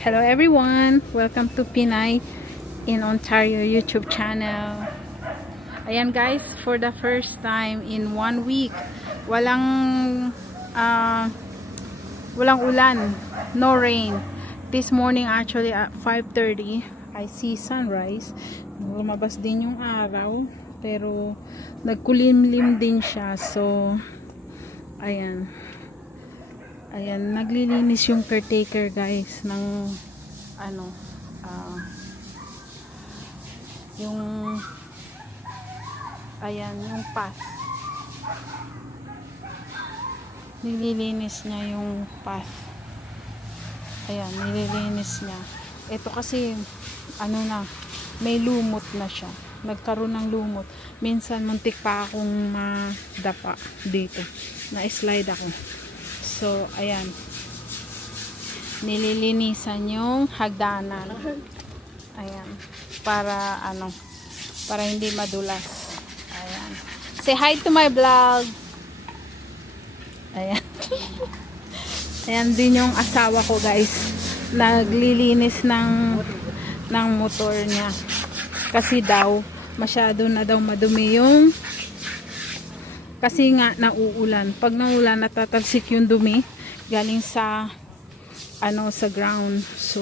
Hello everyone! Welcome to Pinay in Ontario YouTube channel. Ayan guys, for the first time in 1 week, walang ulan, no rain. This morning actually at 5:30, I see sunrise. Lumabas din yung araw, pero nagkulimlim din siya. So, ayan. Ayan, naglilinis yung caretaker guys ng yung yung path. Nililinis niya yung path. Ayan, nililinis niya. Ito kasi may lumot na siya. Nagkaroon ng lumot. Minsan muntik pa akong madapa dito. Na-slide ako. So, ayan. Nililinisan yung hagdanan. Ayan. Para hindi madulas. Ayan. Say hi to my vlog. Ayan. Ayan din yung asawa ko, guys. Naglilinis ng motor niya. Kasi daw, masyado na daw madumi yung kasi nga nauulan. Pag nauulan, natatalsik yung dumi galing sa sa ground. So,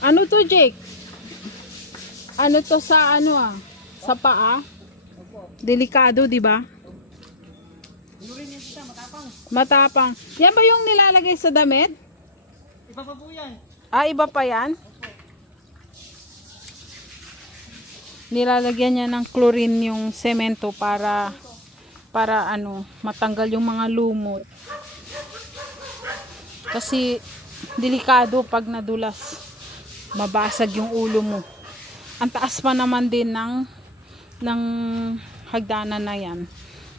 ano to, Jake? Ano to sa sa paa? Delikado, di ba? Matapang. Yan ba yung nilalagay sa damit? Iba pa po yan. Ah, iba pa yan? Nilalagyan niya ng chlorine yung semento para matanggal yung mga lumot. Kasi delikado pag nadulas. Mabasag yung ulo mo. Ang taas pa naman din ng hagdanan na yan.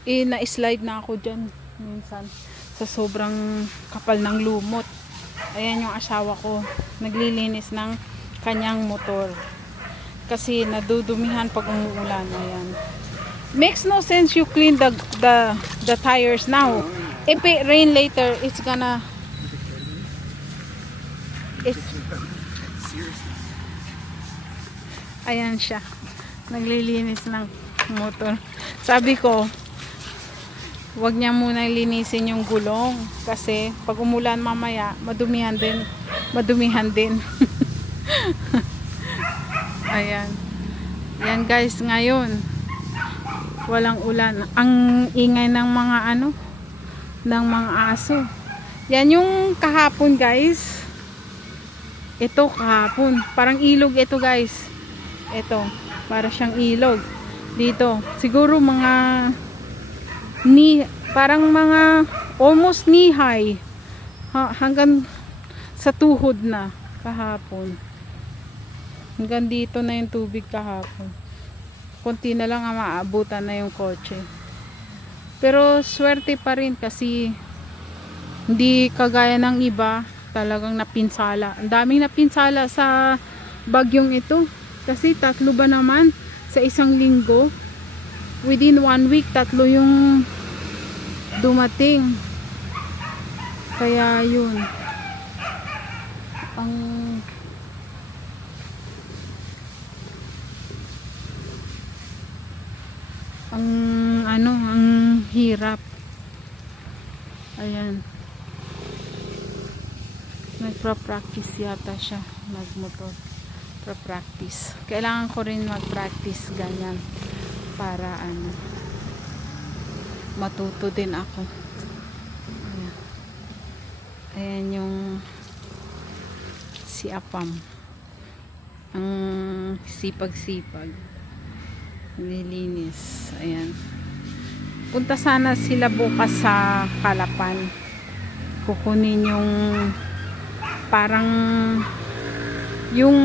Na-slide na ako dyan minsan sa sobrang kapal ng lumot. Ayan yung asawa ko. Naglilinis ng kanyang motor. Kasi nadudumihan pag umuulan. Ayan. Makes no sense you clean the tires now. If it rain later, it's ayan siya. Naglilinis ng motor. Sabi ko, wag niya muna linisin yung gulong kasi pag umulan mamaya, madumihan din. Ayan. Yan guys, ngayon walang ulan. Ang ingay ng ng mga aso. Yan yung kahapon guys. Ito kahapon. Parang ilog ito guys. Ito. Para siyang ilog. Dito. Siguro parang mga almost knee high. Hanggang sa tuhod na kahapon. Hanggang dito na yung tubig kahapon. Konti na lang ang maabutan na yung kotse. Pero swerte pa rin kasi hindi kagaya ng iba talagang napinsala. Ang daming napinsala sa bagyong ito. Kasi 3 ba naman sa isang linggo? Within 1 week, 3 yung dumating. Kaya yun. Ang hirap. Ayan. Nagpa-practice yata siya. Nagmotor. Practice. Kailangan ko rin mag-practice ganyan para matuto din ako. Ayan. Ayan yung si Apam. Ang sipag-sipag. Nililinis. Ayan. Punta sana sila bukas sa Kalapan. Kukunin yung parang yung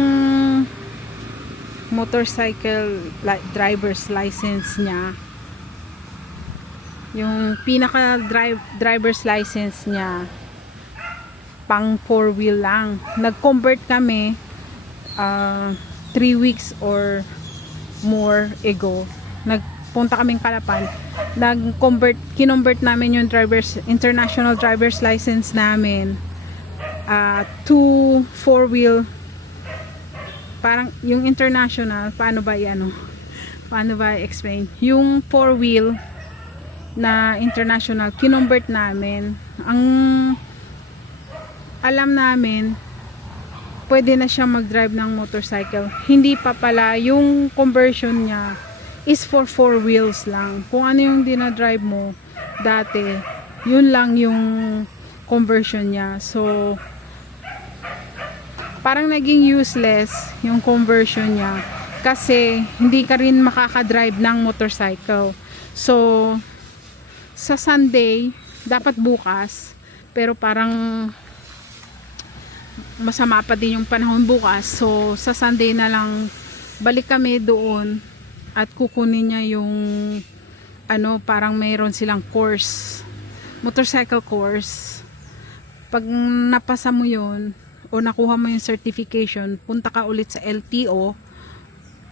motorcycle driver's license niya. Yung pinaka driver's license niya pang 4-wheel lang. Nag-convert kami 3 weeks or more ago. Nagpunta kaming Kalapan. Kinonvert namin yung international driver's license namin two four-wheel, parang yung international, paano ba i-explain, yung four-wheel na international, kinonvert namin. Ang alam namin, pwede na siya mag-drive ng motorcycle. Hindi pa pala, yung conversion niya is for four wheels lang. Kung ano yung dinadrive mo dati, yun lang yung conversion niya. So, parang naging useless yung conversion niya kasi hindi ka rin makakadrive ng motorcycle. So, sa Sunday, dapat bukas, pero parang masama pa din yung panahon bukas. So, sa Sunday na lang balik kami doon at kukunin niya yung parang mayroon silang course, motorcycle course. Pag napasa mo yun o nakuha mo yung certification, punta ka ulit sa LTO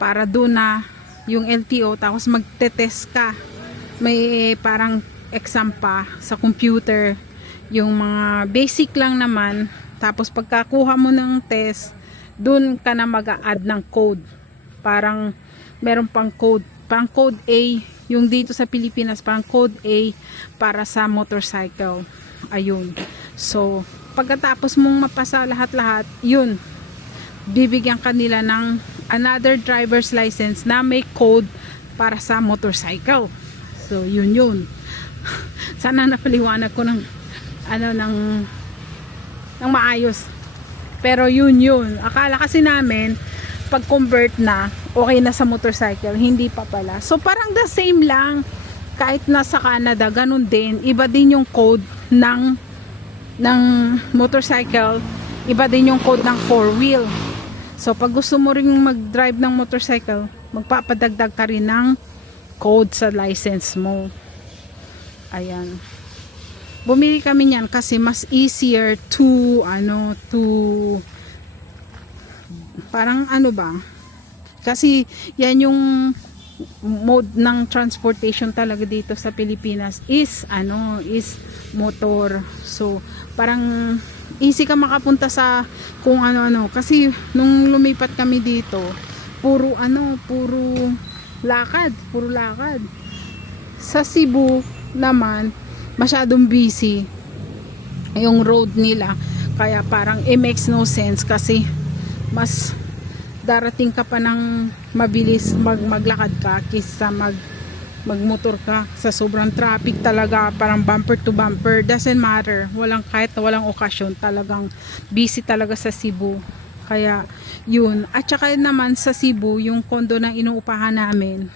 para doon na yung LTO, tapos magte-test ka. May parang exam pa sa computer, yung mga basic lang naman. Tapos pagkakuha mo ng test, doon ka na mag-a-add ng code. Parang meron pang code, parang code A, yung dito sa Pilipinas, parang code A para sa motorcycle. Ayun. So, pagkatapos mong mapasa lahat-lahat, yun, bibigyan kanila ng another driver's license na may code para sa motorcycle. So, yun. Sana napaliwanag ko ng maayos. Pero yun. Akala kasi namin pag convert na okay na sa motorcycle, hindi pa pala. So parang the same lang, kahit nasa Canada ganun din, iba din yung code ng motorcycle, iba din yung code ng four wheel. So pag gusto mo ring mag-drive ng motorcycle, magpapadagdag ka rin ng code sa license mo. Ayan. Bumili kami niyan kasi mas easier to parang kasi yan yung mode ng transportation talaga dito sa Pilipinas is motor. So parang easy ka makapunta sa kung ano kasi nung lumipat kami dito, puro lakad. Sa Cebu naman masyadong busy yung road nila, kaya parang it makes no sense kasi mas darating ka pa ng mabilis maglakad ka kaysa magmotor ka sa sobrang traffic talaga, parang bumper to bumper, doesn't matter, kahit walang okasyon, talagang busy talaga sa Cebu. Kaya yun, at saka naman sa Cebu, yung condo na inuupahan namin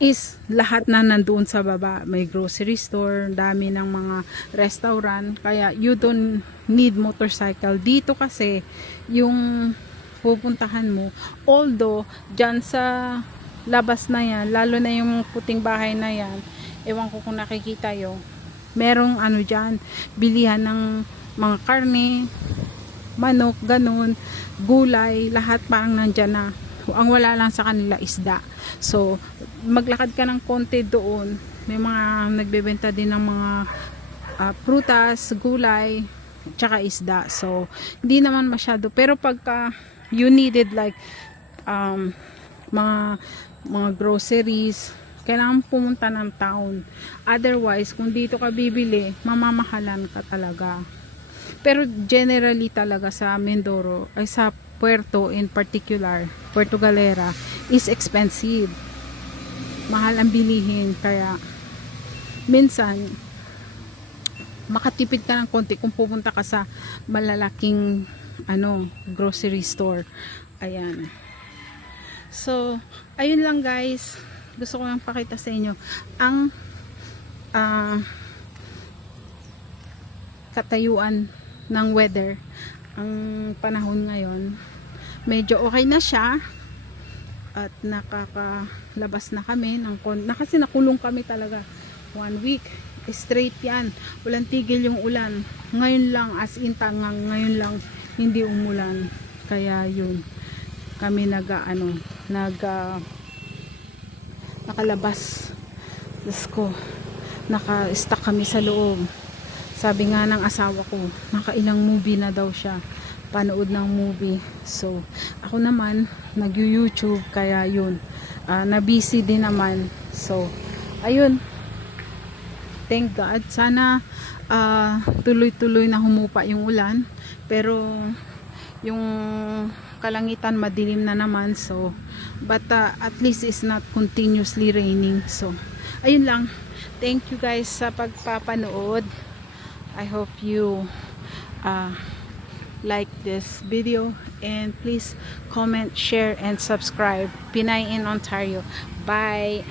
is lahat na nandoon sa baba, may grocery store, dami ng mga restaurant, kaya you don't need motorcycle dito kasi yung pupuntahan mo, although dyan sa labas na yan, lalo na yung puting bahay na yan, ewan ko kung nakikita yung merong dyan, bilihan ng mga karne, manok, ganun, gulay, lahat parang nandyan na. Ang wala lang sa kanila isda. So maglakad ka ng konti doon, may mga nagbebenta din ng mga prutas, gulay, tsaka isda. So hindi naman masyado, pero pagka you needed like mga groceries, kailangan pumunta ng town. Otherwise, kung dito ka bibili, mamamahalan ka talaga. Pero generally talaga sa Mindoro, ay sa Puerto in particular, Puerto Galera, is expensive. Mahal ang bilihin, kaya minsan makatipid ka ng konti kung pupunta ka sa malalaking grocery store. Ayan. So, ayun lang guys. Gusto ko lang pakita sa inyo ang katayuan ng weather. Ang panahon ngayon, medyo okay na siya at nakakalabas na kami kasi nakulong kami talaga 1 week straight yan. Walang tigil yung ulan. Ngayon lang, as in tangang ngayon lang hindi umulan, kaya yun kami nakalabas. Diyos ko, naka-stuck kami sa loob. Sabi nga ng asawa ko, nakailang movie na daw siya. Panood ng movie. So, ako naman, nag-YouTube, kaya yun. Na-busy din naman. So, ayun. Thank God. Sana tuloy-tuloy na humupa yung ulan. Pero, yung kalangitan madilim na naman. So, but at least it's not continuously raining. So, ayun lang. Thank you guys sa pagpapanood. I hope you like this video, and please comment, share, and subscribe. Pinay in Ontario. Bye!